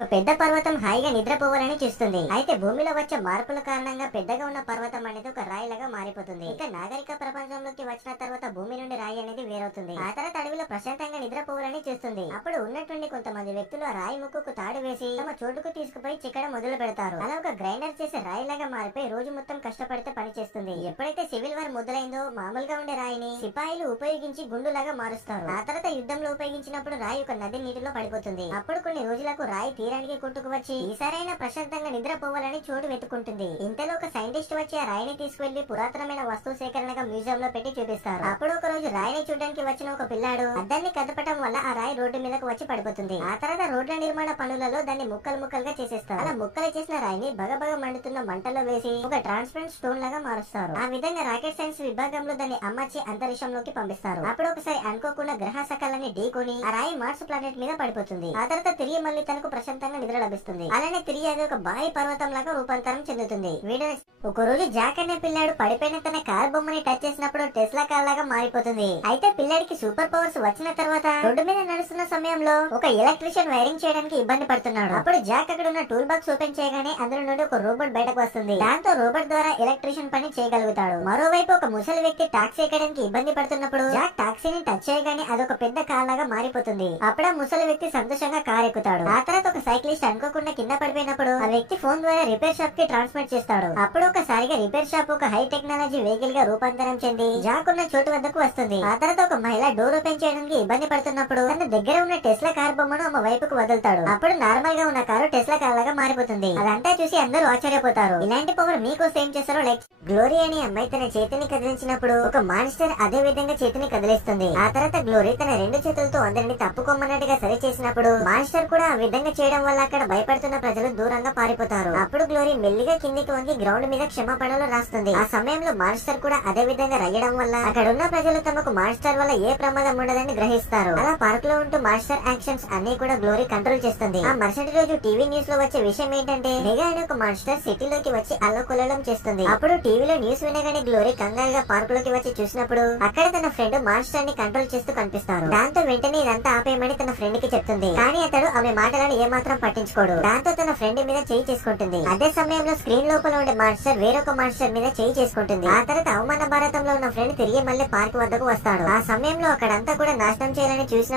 ఒక పెద్ద పర్వతం హాయిగా నిద్రపోవాలని చూస్తుంది. అయితే భూమిలో వచ్చే మార్పుల కారణంగా పెద్దగా ఉన్న పర్వతం అనేది ఒక రాయిలాగా మారిపోతుంది. ఇక నాగరిక ప్రపంచంలోకి వచ్చిన తర్వాత భూమి నుండి రాయి అనేది వేరవుతుంది. ఆ తర్వాత అడవిలో ప్రశాంతంగా నిద్రపోవాలని చూస్తుంది. అప్పుడు ఉన్నటువంటి కొంతమంది వ్యక్తులు ఆ రాయి ముక్కుకు తాడు వేసి తమ చోటుకు తీసుకుపోయి చిక్కడం మొదలు పెడతారు. అలా ఒక గ్రైండర్ చేసే రాయిలాగా మారిపోయి రోజు మొత్తం కష్టపడితే పని చేస్తుంది. ఎప్పుడైతే సివిల్ వార్ మొదలైందో మామూలుగా ఉండే రాయిని సిపాయిలు ఉపయోగించి గుండులాగా మారుస్తారు. ఆ తర్వాత యుద్ధంలో ఉపయోగించినప్పుడు రాయి ఒక నది నీటిలో పడిపోతుంది. అప్పుడు కొన్ని రోజులకు రాయి తీరానికి కొట్టుకు వచ్చి ఈసారైనా ప్రశాంతంగా నిద్రపోవాలని చోటు వెతుకుంటుంది. ఇంతలో ఒక సైంటిస్ట్ వచ్చి ఆ రాయిని తీసుకువెళ్లి పురాతనమైన వస్తువు సేకరణగా మ్యూజియం లో పెట్టి చూపిస్తారు. అప్పుడు ఒక రోజు రాయిని చూడడానికి వచ్చిన ఒక పిల్లాడు అద్దాన్ని కదపటం వల్ల ఆ రాయి రోడ్డు మీదకు వచ్చి పడిపోతుంది. ఆ తర్వాత రోడ్ల నిర్మాణ పనులలో దాన్ని ముక్కలు ముక్కలుగా చేసేస్తారు. అలా ముక్కలు చేసిన రాయిని బగబగ మండుతున్న మంటలో వేసి ఒక ట్రాన్స్పరెంట్ స్టోన్ లాగా మారుస్తారు. ఆ విధంగా రాకెట్ సైన్స్ విభాగంలో దాన్ని అమర్చి అంతరిక్షంలోకి పంపిస్తారు. అప్పుడు ఒకసారి అనుకోకుండా గ్రహ సకలాన్ని ఢీకొని ఆ రాయి మార్స్ ప్లానెట్ మీద పడిపోతుంది. ఆ తర్వాత తిరిగి మళ్ళీ తనకు ప్రశాంతంగా నిద్ర లభిస్తుంది. అలానే తిరిగి అది ఒక భారీ పర్వతం లాగా రూపాంతరం చెందుతుంది. ఒక రోజు జాక్ అనే పిల్లాడు పడిపోయిన తన కార్ బొమ్మని టచ్ చేసినప్పుడు టెస్లా కార్ లాగా మారిపోతుంది. అయితే పిల్లాడికి సూపర్ పవర్స్ వచ్చిన తర్వాత రోడ్డు మీద నడుస్తున్న సమయంలో ఒక ఎలక్ట్రీషియన్ వైరింగ్ చేయడానికి ఇబ్బంది పడుతున్నాడు. అప్పుడు జాక్ అక్కడ ఉన్న టూల్ బాక్స్ ఓపెన్ చేయగానే అందులో నుండి ఒక రోబోట్ బయటకు వస్తుంది. దాంతో రోబోట్ ద్వారా ఎలక్ట్రీషియన్ పని చేయగలుగుతాడు. మరోవైపు ఒక ముసలి వ్యక్తి టాక్సీ ఎక్కడానికి ఇబ్బంది పడుతున్నప్పుడు జాక్ టాక్సీని టచ్ చేయగానే అదొక పెద్ద కార్ లాగా మారిపోతుంది. అప్పుడు ఆ ముసలి వ్యక్తి సంతోషంగా కార్ ఎక్కుతాడు. ఆ తర్వాత ఒక సైక్లిస్ట్ అనుకోకుండా కింద పడిపోయినప్పుడు ఆ వ్యక్తి ఫోన్ ద్వారా రిపేర్ షాప్ కి ట్రాన్స్మిట్ చేస్తాడు. అప్పుడు ఒకసారిగా రిపేర్ షాప్ ఒక హై టెక్నాలజీ వెహికల్ గా రూపాంతరం చెంది జాక్ ఉన్న చోటు వద్దకు వస్తుంది. ఆ తర్వాత ఒక మహిళ డోర్ ఓపెన్ చేయడానికి ఇబ్బంది పడుతున్నప్పుడు తన దగ్గర ఉన్న టెస్లా కార్ బొమ్మను ఆమె వైపుకు వదులుతాడు. అప్పుడు నార్మల్ గా ఉన్న కారు టెస్లా కార్ లాగా మారిపోతుంది. అదంతా చూసి అందరూ ఆశ్చర్యపోతారు. ఇలాంటి పవర్ మీకోసం ఏం చేస్తారో లైక్ గ్లోరీ అనే అమ్మాయి తన చేతిని కదిలించినప్పుడు ఒక మాన్స్టర్ అదే విధంగా చేతిని కదిలిస్తుంది. ఆ తర్వాత గ్లోరీ తన రెండు చేతులతో అందరిని తప్పుకోమన్నట్టుగా సరి చేసినప్పుడు మాన్స్టర్ కూడా ఆ విధంగా చేయడం వల్ల అక్కడ భయపడుతున్న ప్రజలు దూరంగా పారిపోతారు. అప్పుడు గ్లోరీ మెల్లిగా కిందికి వంగి గ్రౌండ్ మీద క్షమాపణలు రాస్తుంది. ఆ సమయంలో మాన్స్టర్ కూడా అదే విధంగా రయ్యడం వల్ల అక్కడ ఉన్న ప్రజలు తమకు మాన్స్టర్ వల్ల ఏ ప్రమాదం ఉండదని గ్రహిస్తారు. అలా పార్క్ లో ఉంటూ మాన్స్టర్ యాక్షన్స్ అన్ని కూడా గ్లోరీ కంట్రోల్ చేస్తుంది. ఆ మరుసటి రోజు టీవీ న్యూస్ లో వచ్చే విషయం ఏంటంటే మెగా అనే ఒక మాన్స్టర్ సిటీలోకి వచ్చి అల్లకొల్లడం చేస్తుంది. అప్పుడు టీవీలో న్యూస్ వినగానే గ్లోరీ కంగారుగా పార్క్ లోకి వచ్చి చూసినప్పుడు అక్కడ తన ఫ్రెండ్ మాన్స్టర్ ని కంట్రోల్ చేస్తూ కనిపిస్తారు. దాంతో వెంటనే ఇదంతా ఆపేయమని తన ఫ్రెండ్ కి చెప్తుంది. కానీ అతడు ఆమె మాటలను ఏమాత్రం పట్టించుకోడు. దాంతో తన ఫ్రెండ్ మీద చేయి చేసుకుంటుంది. అదే సమయంలో స్క్రీన్ లోపల ఉండే మాన్స్టర్ వేరొక మాన్స్టర్ మీద చేయి చేసుకుంటుంది. ఆ తర్వాత అవమాన భారతంలో ఉన్న ఫ్రెండ్ తిరిగి మళ్ళీ పార్క్ వద్దకు వస్తాడు. ఆ సమయంలో అక్కడంతా కూడా నాశనం చేయాలని చూసినప్పుడు